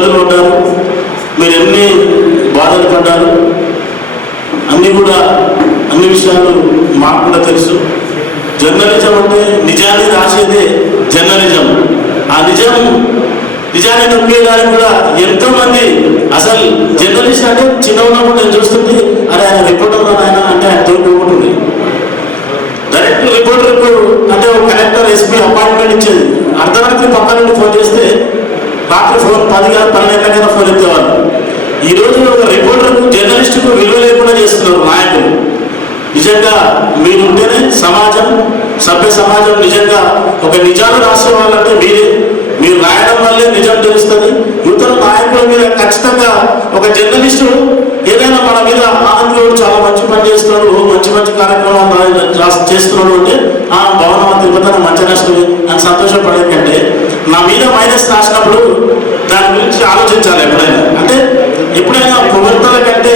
ఇబ్బందులు ఉన్నారు మీరు ఎన్ని బాధలు పడ్డారు? అన్నీ కూడా అన్ని విషయాలు మాకు కూడా తెలుసు. జర్నలిజం అంటే నిజాన్ని రాసేదే జర్నలిజం. ఆ నిజం నిజాన్ని నమ్మేదానికి కూడా ఎంతో మంది అసలు జర్నలిస్ట్ అంటే చిన్న ఉన్నప్పుడు నేను చూస్తుంది అరే ఆయన రిపోర్టర్ ఆయన అంటే ఆయన తోడుకుంటుంది డైరెక్ట్ రిపోర్టర్ అంటే ఒక కలెక్టర్ ఎస్పీ అపాయింట్మెంట్ ఇచ్చేది. అర్ధరాత్రి పక్కన నుండి ఫోన్ చేస్తే రాత్రి ఫోన్ పది కాదు పన్నెండు ఫోన్ ఎత్తేవాళ్ళు. ఈ రోజు ఒక రిపోర్టర్కు జర్నలిస్టుకు విలువ లేకుండా చేస్తున్నారు నాయకులు. నిజంగా మీరు ఉంటేనే సమాజం సభ్య సమాజం నిజంగా ఒక నిజాలు రాసే వాళ్ళంటే మీరే. మీరు రాయడం వల్లే నిజం తెలుస్తుంది. ఇతర నాయకుల మీద ఖచ్చితంగా ఒక జర్నలిస్టు ఏదైనా మన మీద చాలా మంచి పని చేస్తున్నాడు మంచి మంచి కార్యక్రమాలు చేస్తున్నాడు అంటే ఆ భవనం తిరుపతి మంచి రాష్ట్రమే అని సంతోషపడే కంటే నా మీద మైనస్ రాసినప్పుడు దాని గురించి ఆలోచించాలి ఎప్పుడైనా. అంటే ఎప్పుడైనా ప్రవర్తన కంటే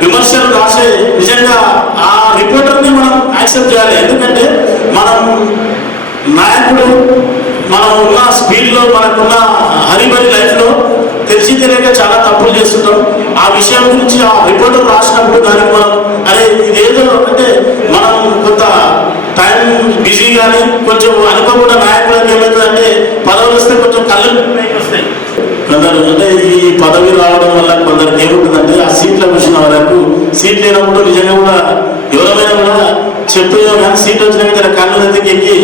విమర్శలు రాసే నిజంగా ఆ రిపోర్టర్ని మనం యాక్సెప్ట్ చేయాలి. ఎందుకంటే మనం నాయకుడు మనం ఉన్న స్పీడ్లో మనకున్న హరిబరి లైఫ్లో తెలిసి తెలియక చాలా తప్పులు చేస్తుంటాం ఆ విషయం గురించి ఆ రిపోర్టర్ రాసినప్పుడు దానికి మనం అరే ఇదేదో అంటే మనం కొంత టైం బిజీ కానీ కొంచెం అనుకోకుండా నాయకులకు ఏమవుతుందంటే పదవులు వస్తే కొంచెం కళ్ళు వస్తాయి కొందరు అంటే ఈ పదవి రావడం వల్ల కొందరికి ఏముంటుందంటే ఆ సీట్ల విషయం వరకు సీట్ లేనప్పుడు నిజంగా కూడా ఎవరైనా కూడా చెప్పేదో కానీ సీట్ వచ్చినాక జర కళ్ళు నెత్తికి ఎక్కి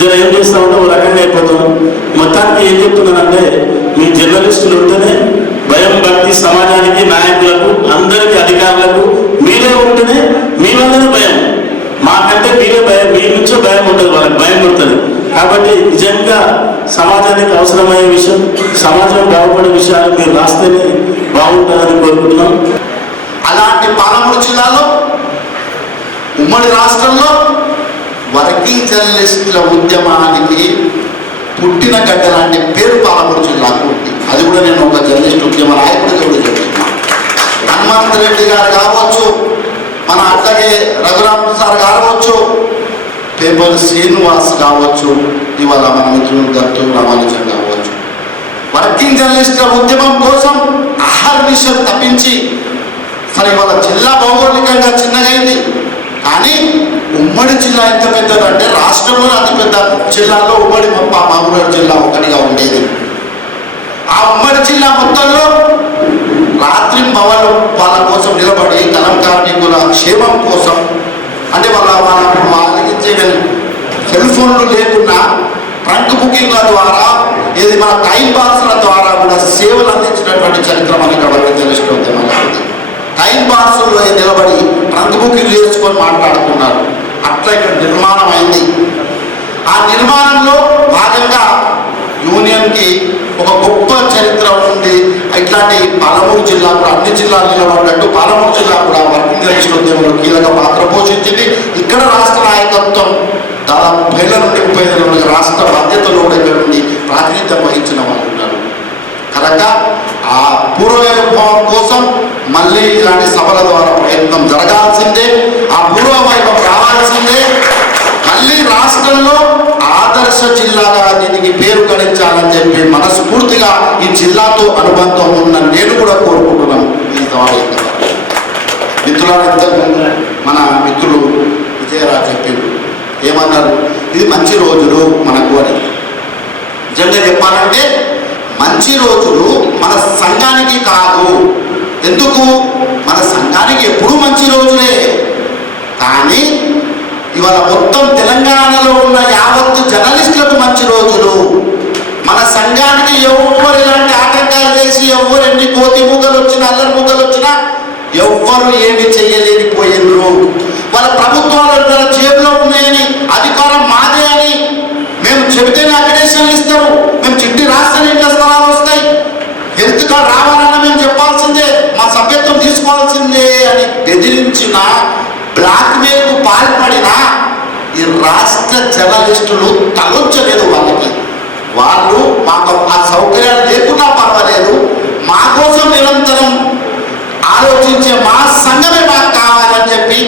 జర ఏం చేస్తామంటే ఒక రకంగా అయిపోతాం. మొత్తానికి ఏం చెప్తున్నానంటే మీ జనరల్ ఉంటేనే భయం భక్తి సమాజానికి నాయకులకు అందరికీ అధికారులకు మీరే మీ వల్లనే భయం. మాకంటే మీరే భయం. మీ నుంచే భయం ఉంటుంది వాళ్ళకి భయం పడుతుంది. కాబట్టి నిజంగా సమాజానికి అవసరమయ్యే విషయం సమాజం బాగుపడే విషయాలు మీరు రాస్తేనే బాగుంటుందని కోరుకుంటున్నాం. అలాంటి పాలమూరు జిల్లాలో ఉమ్మడి రాష్ట్రంలో వర్కింగ్ జర్నలిస్టుల ఉద్యమానికి పుట్టిన గడ్డ లాంటి పేరు పాలమూరు జిల్లాకు ఉంది. అది కూడా నేను ఒక జర్నలిస్ట్ ఉద్యమ నాయకుడిగా కూడా చెప్తున్నాను. హనుమంత్ రెడ్డి గారు కావచ్చు మన అట్లాగే రఘురామ్ సార్ కావచ్చు పేపర్ శ్రీనివాస్ కావచ్చు ఇవాళ మన మిత్రులు దత్తు రామానుజన్ కావచ్చు. వర్కింగ్ జర్నలిస్టుల ఉద్యమం కోసం అహర్నిశం తప్పించి సరే ఇవాళ జిల్లా భౌగోళికంగా చిన్నగైంది కానీ ఉమ్మడి జిల్లా ఎంత పెద్దదంటే రాష్ట్రంలో అతిపెద్ద జిల్లాలో ఉమ్మడి మా మహబూబ్నగర్ జిల్లా ఒకటిగా ఉండేది ఆ ఉమ్మడి జిల్లా మొత్తంలో రాత్రి పవలు వాళ్ళ కోసం నిలబడి కలం కార్మికుల క్షేమం కోసం అంటే వాళ్ళ వాళ్ళ వాళ్ళకి ఇచ్చే సెల్ ఫోన్లు లేకుండా ట్రంక్ బుకింగ్ల ద్వారా ఇది మన టైం పాస్ల ద్వారా కూడా సేవలు అందించినటువంటి చరిత్ర మనకి ఎవరికి తెలుస్తుంది? టైం పాస్లో నిలబడి ట్రంక్ బుకింగ్ చేసుకొని మాట్లాడుతున్నారు. అట్లా ఇక్కడ నిర్మాణం అయింది. ఆ నిర్మాణంలో భాగంగా యూనియన్కి ఒక గొప్ప చరిత్ర ఉంది. ఇట్లాంటి పాలమూరు జిల్లా కూడా అన్ని జిల్లాలు నిలబడినట్టు పాలమూరు జిల్లా కూడా వర్కింగ్ జర్నలిస్ట్ ఉద్యమంలో కీలక పాత్ర పోషించింది ఇక్కడ రాష్ట్ర నాయకత్వం దాదాపు వేల నుండి ముప్పై ఐదు నుండి రాష్ట్ర బాధ్యతలు కూడా ఇక్కడ నుండి ప్రాతినిధ్యం వహించిన వాళ్ళు ఉన్నారు కనుక ఆ పూర్వవైభవం కోసం మళ్ళీ ఇలాంటి సభల ద్వారా ప్రయత్నం జరగాల్సిందే ఆ పూర్వవైభవం రావాల్సిందే మళ్ళీ రాష్ట్రంలో ఆదర్శ జిల్లాగా దీనికి పేరు గడించాలని చెప్పి మనస్ఫూర్తిగా ఈ జిల్లాతో అనుబంధం ఉన్న నేను కూడా కోరుకుంటున్నాను. ఈ ద్వారా మిత్రులారా మన మిత్రులు విజయరాజ్ చెప్పిండు ఏమన్నారు? ఇది మంచి రోజులు మనకు అని. నిజంగా చెప్పాలంటే మంచి రోజులు మన సంఘానికి కాదు. ఎందుకు? మన సంఘానికి ఎప్పుడూ మంచి రోజులే. కానీ ఇవాళ మొత్తం తెలంగాణలో ఉన్న యావత్తు జర్నలిస్టులకు మంచి రోజులు. మన సంఘానికి ఎవరు ఇలాంటి ఆటంకాలు చేసి ఎవరు ఎన్ని కోతి మూగలు వచ్చినా అల్లరి మూగలు వచ్చినా ఎవ్వరు ఏమి చేయలేకపోయినరు వాళ్ళ ప్రభుత్వాలు వాళ్ళ జేబులో ఉన్నాయని అధికారం మాదే అని మేము చెబితేనే అప్లికేషన్లు ఇస్తారు మేము చిట్టి రాస్తేనే ఇంట్లో స్థలాలు వస్తాయి హెల్త్ కార్డ్ రావాలన్నా మేము చెప్పాల్సిందే మా సభ్యత్వం తీసుకోవాల్సిందే అని బెదిరించిన బ్లాక్మెయిల్కు పాల్పడిన ఈ రాష్ట్ర జర్నలిస్టులు తలొచ్చలేదు వాళ్ళకి. వాళ్ళు మాకు ఆ సౌకర్యాలు లేకున్నా పర్వాలేదు మా కోసం నిరంతరం ఆలోచించే మా సంఘమే మాకు కావాలని చెప్పి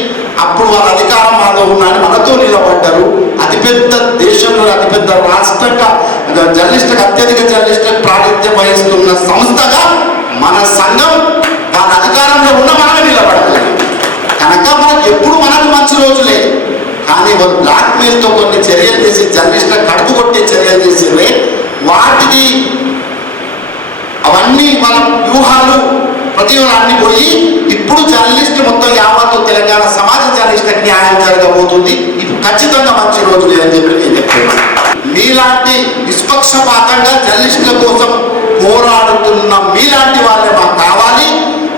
అప్పుడు వాళ్ళ అధికారం మాతో ఉన్నారని మనతో నిలబడ్డారు. అతిపెద్ద దేశంలో అతిపెద్ద రాష్ట్రంగా జర్నలిస్టులకు అత్యధిక జర్నలిస్టులకు ప్రాతినిధ్యం వహిస్తున్న సంస్థగా మన సంఘం వాళ్ళ అధికారంలో ఉన్న మనమే నిలబడగలిగాం కనుక మనకు ఎప్పుడు మనకు మంచి రోజులే కానీ బ్లాక్ మెయిల్తో కొన్ని చర్యలు చేసి జర్నలిస్టులకు కడుపు కొట్టే చర్యలు చేసింది వాటికి అవన్నీ మన వ్యూహాలు ప్రతిభలు అన్ని పోయి ఇప్పుడు జర్నలిస్ట్ మొత్తం యావత్తు తెలంగాణ సమాజ జర్నలిస్టులకు న్యాయం జరగబోతుంది. ఇది ఖచ్చితంగా మంచి రోజు లేదని చెప్పి నేను చెప్తున్నాను. మీలాంటి నిష్పక్షపాతంగా జర్నలిస్టుల కోసం పోరాడుతున్న మీలాంటి వాళ్ళే మాకు కావాలి.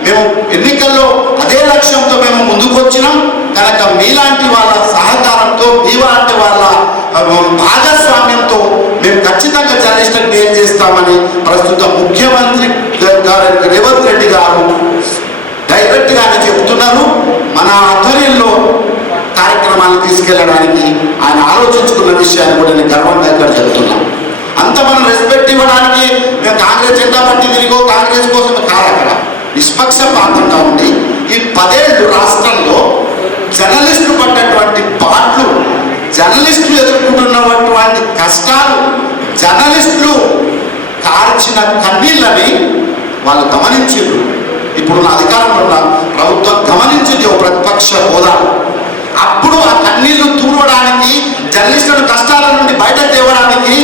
మేము ఎన్నికల్లో అదే లక్ష్యంతో మేము ముందుకు వచ్చినాం కనుక మీలాంటి వాళ్ళ సహకారంతో మీలాంటి వాళ్ళ భాగస్వామ్యంతో మేము ఖచ్చితంగా జర్నలిస్టులకు మేలు చేస్తామని ప్రస్తుత ముఖ్యమంత్రి గారు రేవంత్ రెడ్డి గారు డైరెక్ట్గానే చెబుతున్నారు మన ఆధ్వర్యంలో కార్యక్రమాన్ని తీసుకెళ్ళడానికి ఆయన ఆలోచించుకున్న విషయాన్ని కూడా నేను గర్వంగా ఇక్కడ చెప్తున్నాను అంత మనం రెస్పెక్ట్ ఇవ్వడానికి మేము కాంగ్రెస్ జెండా పట్టి తిరిగో కాంగ్రెస్ కోసం కాదు అక్కడ. నిష్పక్షపాతంగా ఉండి ఈ పదేళ్ళు రాష్ట్రంలో జర్నలిస్టులు పడ్డటువంటి పాటలు జర్నలిస్టులు ఎదుర్కొంటున్నటువంటి కష్టాలు జర్నలిస్టులు కార్చిన కన్నీళ్ళని వాళ్ళు గమనించారు ఇప్పుడున్న అధికారంలో ప్రభుత్వం గమనించింది ఒక ప్రతిపక్ష హోదా. అప్పుడు ఆ కన్నీళ్ళు తూడవడానికి జర్నలిస్టుల కష్టాల నుండి బయట తేవడానికి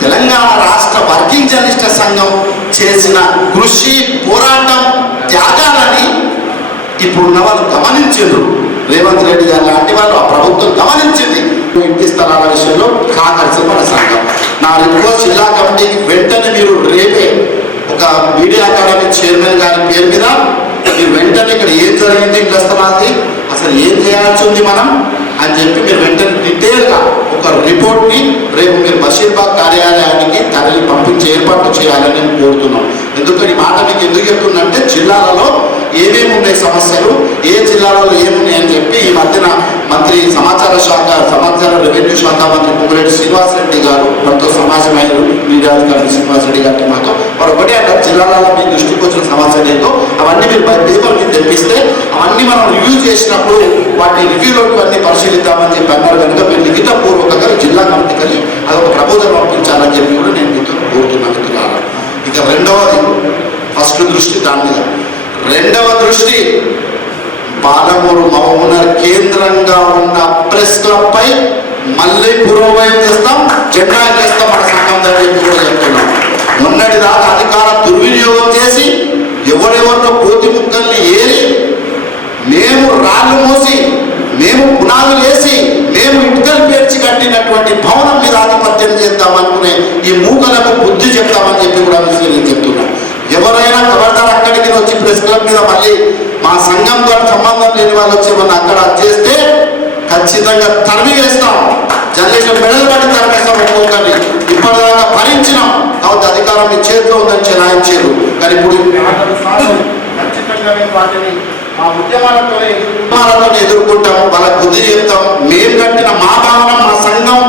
తెలంగాణ రాష్ట్ర వర్కింగ్ జర్నలిస్ట సంఘం చేసిన కృషి పోరాటం త్యాగాలని ఇప్పుడున్న వాళ్ళు గమనించారు రేవంత్ రెడ్డి గారు లాంటి వాళ్ళు ఆ ప్రభుత్వం గమనించింది ఇంటి స్థలాల విషయంలో కాకరిసిన మన సంఘం నా జిల్లా కమిటీకి వెంటనే మీరు రేపే ఒక మీడియా అకాడమీ చైర్మన్ గారి పేరు మీద మీరు వెంటనే ఇక్కడ ఏం జరిగింది ఇంట్లో అసలు ఏం చేయాల్సి ఉంది మనం అని చెప్పి మీరు వెంటనే డీటెయిల్గా ఒక రిపోర్ట్ని రేపు మీరు బషీర్బాగ్ కార్యాలయానికి తరలి పంపించి ఏర్పాటు చేయాలని కోరుతున్నాం. ఎందుకంటే ఈ మాట మీకు ఎందుకు చెప్తుందంటే జిల్లాలలో ఏమేమి ఉన్నాయి సమస్యలు ఏ జిల్లాలో ఏమున్నాయి అని చెప్పి ఈ మధ్యన మంత్రి సమాచార శాఖ సమాచార రెవెన్యూ శాఖ మంత్రి కుమ్మరెడ్డి శ్రీనివాస్ రెడ్డి గారు మనతో సమాజమైన మీడియా అధికారులు శ్రీనివాస్ రెడ్డి గారి మాతో. వారు ఒకటే అంటారు జిల్లాలలో మీ దృష్టికి వచ్చిన సమస్యలు ఏంటో అవన్నీ మీరు బై పేపర్ మీద తెప్పిస్తే అవన్నీ మనం రివ్యూ చేసినప్పుడు వాటి రివ్యూలోకి అన్ని పరిశీలిద్దామని చెప్పి అన్నారు కనుక మీరు లిఖిత పూర్వకంగా జిల్లా కమిటీకి అదొక ప్రపోజల్ పంపించాలని చెప్పి కూడా నేను మీతో కోరుతున్నాను ఇక రెండవది ఫస్ట్ దృష్టి దాని మీద. రెండవ దృష్టి పాలమూరు మహబూనర్ కేంద్రంగా ఉన్న ప్రెస్ క్లబ్ పై మళ్ళీ పురోగయం చేస్తాం జెండా చేస్తాం మన సంఘం దగ్గర చెప్పి కూడా చెప్తున్నాం. మొన్నటి దాకా అధికార దుర్వినియోగం చేసి ఎవరెవరితో కోతి ముక్కల్ని ఏరి మేము రాళ్ళు మోసి మేము పునాదులు వేసి మేము ఇటుకలు పేర్చి కట్టినటువంటి భవనం మీద ఆధిపత్యం చేద్దామనుకునే ఈ మూకలకు బుద్ధి చెప్తామని చెప్పి కూడా విషయం నేను చెప్తున్నాను ఎవరైనా ఖబర్దార్ అక్కడికి వచ్చి ప్రెస్ క్లబ్ మీద మళ్ళీ మా సంఘంతో సంబంధం లేని వాళ్ళు వచ్చి ఏమన్నా అక్కడ చేస్తే ఖచ్చితంగా తరిమి వేస్తాం. జనరేషన్ మెడల్ పట్టి తరిమేస్తాం ఒక్కొక్కరిని ఇప్పటిదాకా భరించినాం. కాబట్టి అధికారం మీ చేతిలో ఉందని చెలాయించారు కానీ ఇప్పుడు ఖచ్చితంగా మేము వాటిని మా ఉద్యమాలతోనే ఉద్యమాలతోనే ఎదుర్కొంటాం వాళ్ళ బుద్ధి చెప్తాం మేము కట్టిన మా భావన మా సంఘం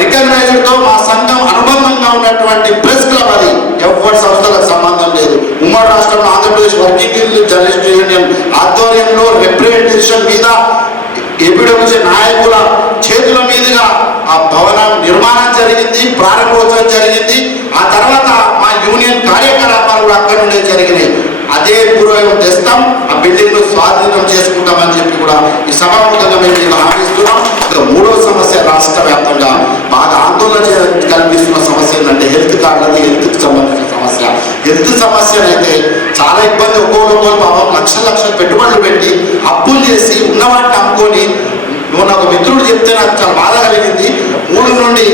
రికగ్నైజ్డ్తో మా సంఘం అనుబంధంగా ఉన్నటువంటి ప్రెస్ క్లబ్ అది. ఎవరి సంస్థలకు సంబంధం లేదు. ఉమ్మడి రాష్ట్రంలో ఆంధ్రప్రదేశ్ వర్కింగ్ జర్నలిస్ట్ యూనియన్ ఆధ్వర్యంలో రిప్రజెంటేషన్ మీద ఎపిడమిజ నాయకుల చేతుల మీదుగా ఆ భవన నిర్మాణం జరిగింది ప్రారంభోత్సవం జరిగింది. ఆ తర్వాత మా యూనియన్ కార్యకలాపాలు కూడా అక్కడ నుండే జరిగినాయి. అదే పూర్వం తెస్తాం ఆ బిల్డింగ్ స్వాధీనం చేసుకుంటామని చెప్పి కూడా ఈ సభాముఖంగా మేము మీకు హామీస్తున్నాం ఇక మూడో సమస్య రాష్ట్ర వ్యాప్తంగా బాగా ఆందోళన చే- కల్పిస్తున్న సమస్య ఏంటంటే హెల్త్ కార్డులది హెల్త్కి సంబంధించిన సమస్య హెల్త్ సమస్యలు అయితే చాలా ప్రభుత్వం పాపం లక్షల లక్షల పెట్టుబడులు పెట్టి అప్పులు చేసి ఉన్నవాటిని అమ్ముకొని నువ్వు నాకు మిత్రుడు చెప్తే నాకు చాలా బాధ కలిగింది. మూడు నుండి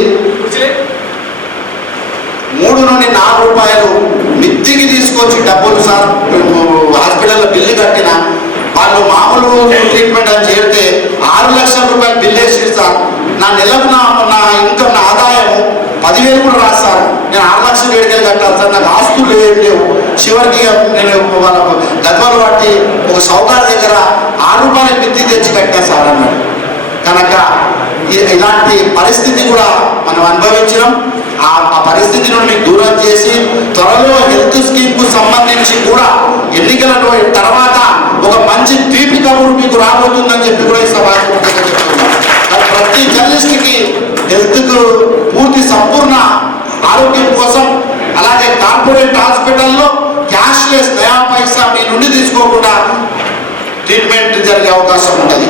మూడు నుండి నాలుగు రూపాయలు మిత్తికి తీసుకొచ్చి డబ్బులు సార్ హాస్పిటల్లో బిల్లు కట్టిన వాళ్ళు మామూలు ట్రీట్మెంట్ అని చేరితే ఆరు లక్షల రూపాయలు బిల్లు వేసి సార్. నా నెలకు నా నా ఇన్కమ్ నా ఆదాయం పదివేలు కూడా రాస్తాను సార్ నేను ఆరు లక్షలు ఏడుకెళ్ళి కట్టాలి సార్. నాకు ఆస్తులు ఏం లేవు. చివరికి నేను వాళ్ళ గద్వాలు పట్టి ఒక సౌకారు దగ్గర ఆరు రూపాయల మిత్తి తెచ్చి కట్టా సార్ అన్నాడు. కనుక ఇలాంటి పరిస్థితి కూడా మనం అనుభవించడం ఆ ఆ పరిస్థితి నుండి దూరం చేసి త్వరలో హెల్త్ స్కీమ్కు సంబంధించి కూడా ఎన్నికల తర్వాత ఒక మంచి తీపి కబురు మీకు రాబోతుందని చెప్పి కూడా ఈ సభ చెప్తున్నాను ప్రతి జర్నలిస్ట్కి హెల్త్కు పూర్తి సంపూర్ణ ఆరోగ్యం కోసం అలాగే కార్పొరేట్ హాస్పిటల్లో క్యాష్లెస్ నయా పైసా మీ నుండి తీసుకోకుండా ట్రీట్మెంట్ జరిగే అవకాశం ఉంటుంది